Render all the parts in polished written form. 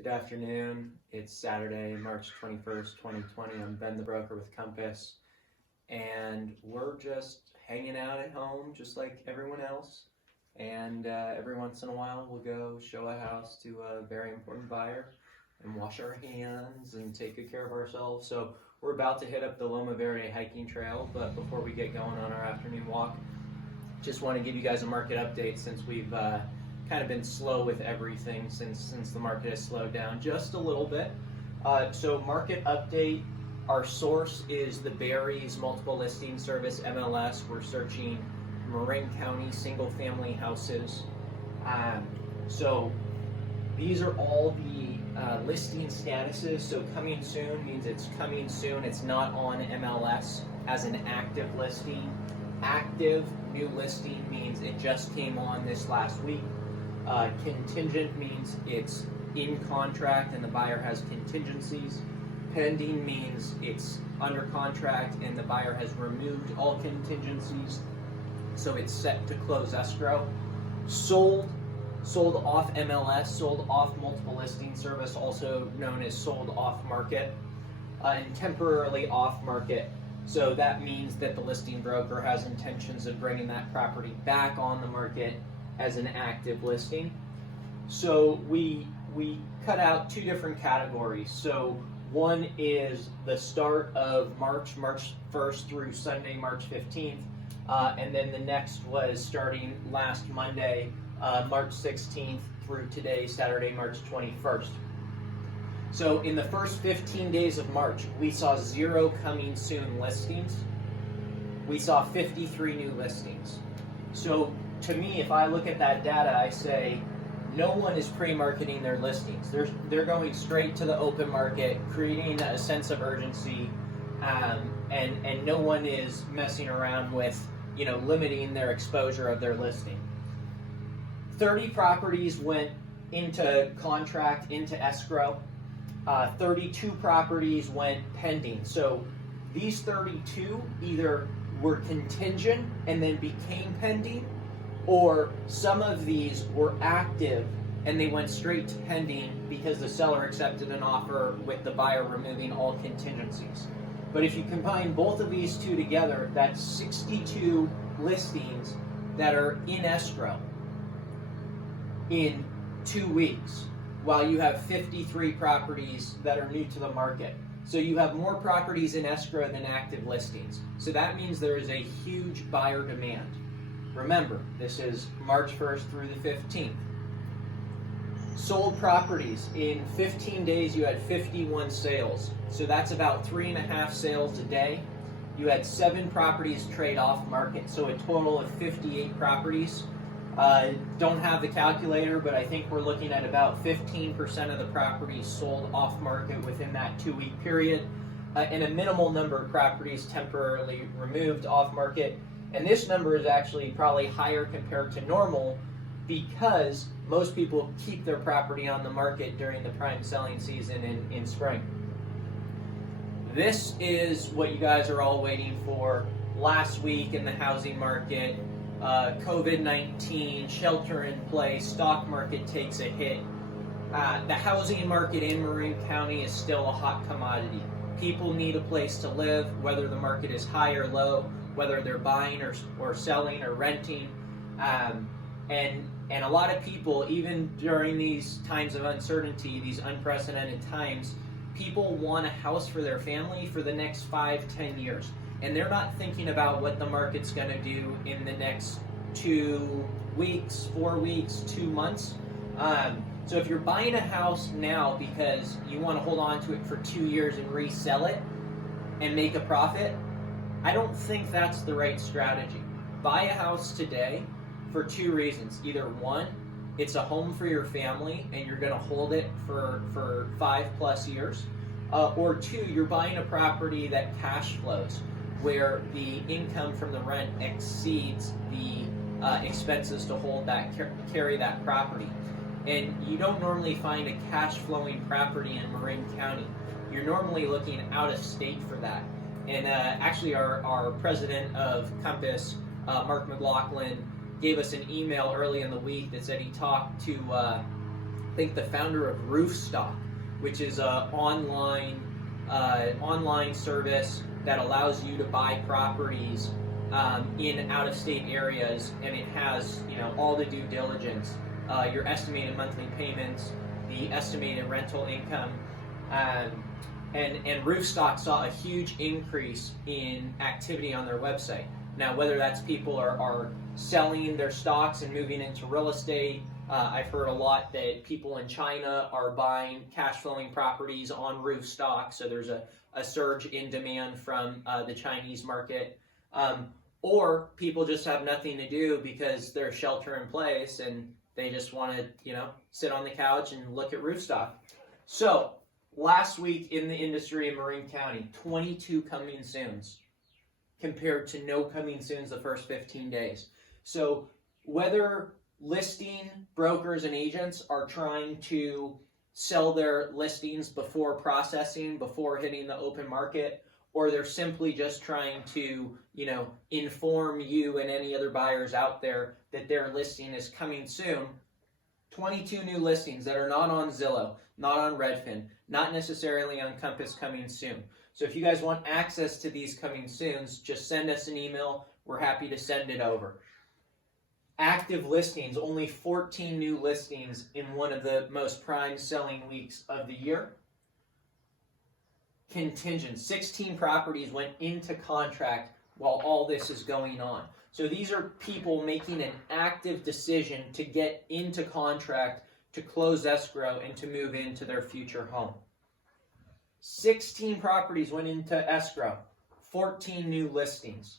Good afternoon. It's Saturday, March 21st, 2020. I'm Ben the broker with Compass, and we're just hanging out at home just like everyone else. And every once in a while we'll go show a house to a very important buyer and wash our hands and take good care of ourselves. So we're about to hit up the Loma Verde hiking trail, but before we get going on our afternoon walk, just want to give you guys a market update since we've kind of been slow with everything since the market has slowed down just a little bit. So market update, our source is the Barry's multiple listing service, MLS. We're searching Marin County single family houses. So these are all the listing statuses. So coming soon means it's coming soon. It's not on MLS as an active listing. Active new listing means it just came on this last week. Contingent means it's in contract and the buyer has contingencies. Pending means it's under contract and the buyer has removed all contingencies, so it's set to close escrow. Sold off MLS, sold off multiple listing service, also known as sold off market, and temporarily off market. So that means that the listing broker has intentions of bringing that property back on the market as an active listing. So we cut out two different categories. So one is the start of March 1st through Sunday, March 15th. And then the next was starting last Monday, March 16th through today, Saturday, March 21st. So in the first 15 days of March, we saw 0 coming soon listings. We saw 53 new listings. So to me, if I look at that data, I say no one is pre-marketing their listings. They're going straight to the open market, creating a sense of urgency, and no one is messing around with limiting their exposure of their listing. 30 properties went into contract, into escrow. 32 properties went pending. So these 32 either were contingent and then became pending, or some of these were active and they went straight to pending because the seller accepted an offer with the buyer removing all contingencies. But if you combine both of these two together, that's 62 listings that are in escrow in 2 weeks, while you have 53 properties that are new to the market. So you have more properties in escrow than active listings. So that means there is a huge buyer demand. Remember, this is March 1st through the 15th. Sold properties, in 15 days you had 51 sales. So that's about 3.5 sales a day. You had 7 properties trade off market, so a total of 58 properties. Don't have the calculator, but I think we're looking at about 15% of the properties sold off market within that 2-week period, and a minimal number of properties temporarily removed off market. And this number is actually probably higher compared to normal because most people keep their property on the market during the prime selling season in spring. This is what you guys are all waiting for. Last week in the housing market, COVID-19, shelter in place, stock market takes a hit. The housing market in Marin County is still a hot commodity. People need a place to live, whether the market is high or low, whether they're buying or selling or renting. And a lot of people, even during these times of uncertainty, these unprecedented times, people want a house for their family for the next 5-10 years. And they're not thinking about what the market's going to do in the next 2 weeks, 4 weeks, 2 months. So if you're buying a house now because you want to hold on to it for 2 years and resell it and make a profit, I don't think that's the right strategy. Buy a house today for 2 reasons. Either one, it's a home for your family and you're going to hold it for 5+ years. Or 2, you're buying a property that cash flows, where the income from the rent exceeds the expenses to hold that, carry that property. And you don't normally find a cash flowing property in Marin County. You're normally looking out of state for that. And actually our president of Compass, Mark McLaughlin, gave us an email early in the week that said he talked to think the founder of Roofstock, which is an online service that allows you to buy properties in out-of-state areas, and it has all the due diligence, your estimated monthly payments, the estimated rental income, and Roofstock saw a huge increase in activity on their website. Now, whether that's people are selling their stocks and moving into real estate, I've heard a lot that people in China are buying cash flowing properties on Roofstock, so there's a surge in demand from the Chinese market. Or people just have nothing to do because they're shelter in place and they just want to, sit on the couch and look at Roofstock. So, last week in the industry in Marin County, 22 coming soons compared to no coming soons the first 15 days. So, whether listing brokers and agents are trying to sell their listings before processing, before hitting the open market, or they're simply just trying to, inform you and any other buyers out there that their listing is coming soon, 22 new listings that are not on Zillow, not on Redfin, not necessarily on Compass coming soon. So if you guys want access to these coming soons, just send us an email. We're happy to send it over. Active listings, only 14 new listings in one of the most prime selling weeks of the year. Contingent, 16 properties went into contract while all this is going on. So these are people making an active decision to get into contract, to close escrow, and to move into their future home. 16 properties went into escrow, 14 new listings.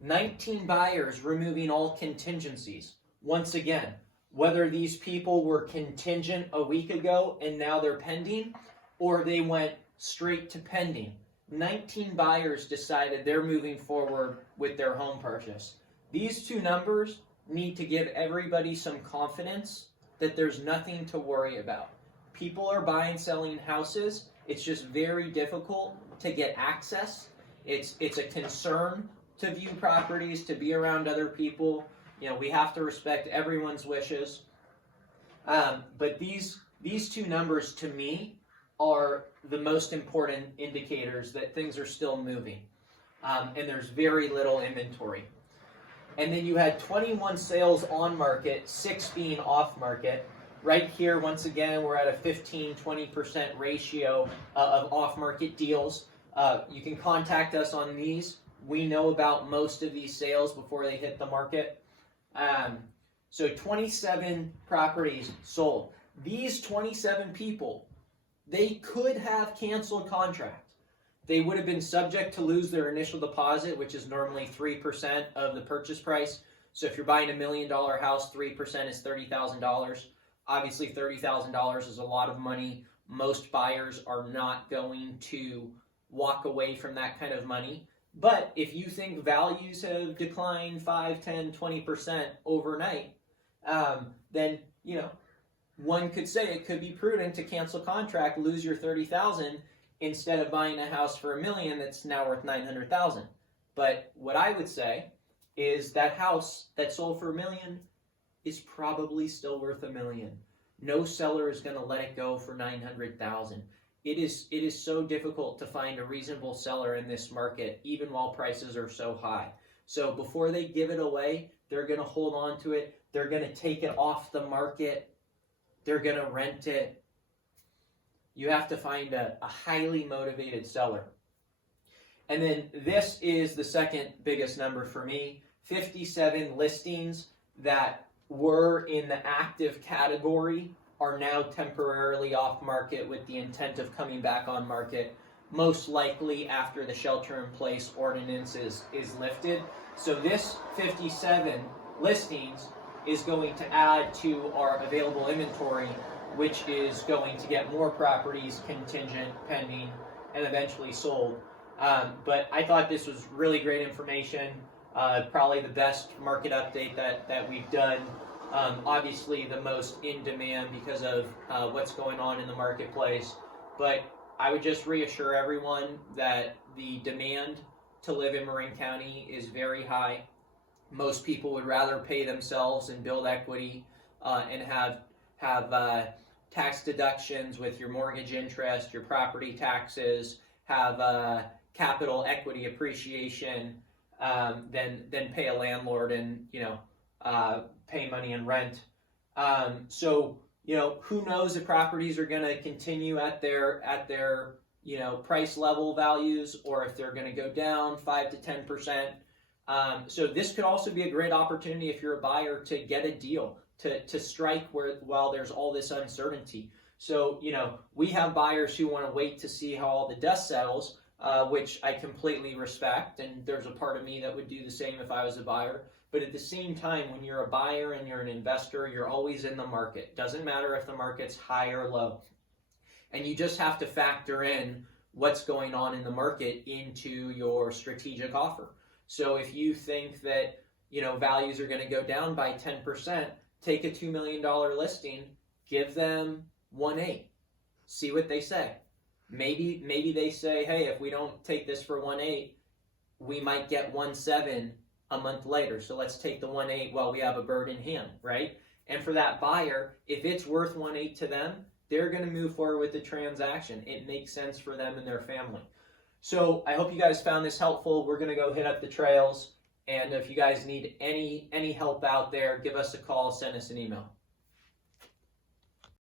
19 buyers removing all contingencies. Once again, whether these people were contingent a week ago and now they're pending, or they went straight to pending, 19 buyers decided they're moving forward with their home purchase. These two numbers need to give everybody some confidence that there's nothing to worry about. People are buying, selling houses. It's just very difficult to get access. It's a concern to view properties, to be around other people. We have to respect everyone's wishes. But these two numbers, to me, are the most important indicators that things are still moving. And there's very little inventory. And then you had 21 sales on market, 6 being off market. Right here, once again, we're at a 15-20% ratio of off-market deals. You can contact us on these. We know about most of these sales before they hit the market. So 27 properties sold. These 27 people, they could have canceled contract. They would have been subject to lose their initial deposit, which is normally 3% of the purchase price. So if you're buying $1 million house, 3% is $30,000. Obviously, $30,000 is a lot of money. Most buyers are not going to walk away from that kind of money. But if you think values have declined 5, 10, 20% overnight, then, one could say it could be prudent to cancel contract, lose your $30,000, instead of buying a house for $1 million that's now worth $900,000. But what I would say is that house that sold for $1 million is probably still worth $1 million. No seller is going to let it go for $900,000. It is so difficult to find a reasonable seller in this market, even while prices are so high. So before they give it away, they're going to hold on to it. They're going to take it off the market. They're going to rent it. You have to find a highly motivated seller. And then this is the second biggest number for me. 57 listings that were in the active category are now temporarily off market with the intent of coming back on market, most likely after the shelter-in-place ordinance is lifted. So this 57 listings is going to add to our available inventory, which is going to get more properties contingent, pending, and eventually sold. But I thought this was really great information, probably the best market update that we've done. Obviously the most in demand because of what's going on in the marketplace. But I would just reassure everyone that the demand to live in Marin County is very high. Most people would rather pay themselves and build equity and have tax deductions with your mortgage interest, your property taxes, have capital equity appreciation, than pay a landlord and pay money in rent. So who knows if properties are going to continue at their price level values, or if they're going to go down 5 to 10%. So this could also be a great opportunity if you're a buyer to get a deal, to strike while there's all this uncertainty. So we have buyers who want to wait to see how all the dust settles, which I completely respect, and there's a part of me that would do the same if I was a buyer. But at the same time, when you're a buyer and you're an investor, you're always in the market. Doesn't matter if the market's high or low. And you just have to factor in what's going on in the market into your strategic offer. So if you think that values are going to go down by 10%, take a $2 million listing, give them 1.8, see what they say. Maybe they say, hey, if we don't take this for 1.8, we might get 1.7 a month later. So let's take the 1.8 while we have a bird in hand, right? And for that buyer, if it's worth 1.8 to them, they're going to move forward with the transaction. It makes sense for them and their family. So I hope you guys found this helpful. We're going to go hit up the trails. And if you guys need any help out there, give us a call, send us an email.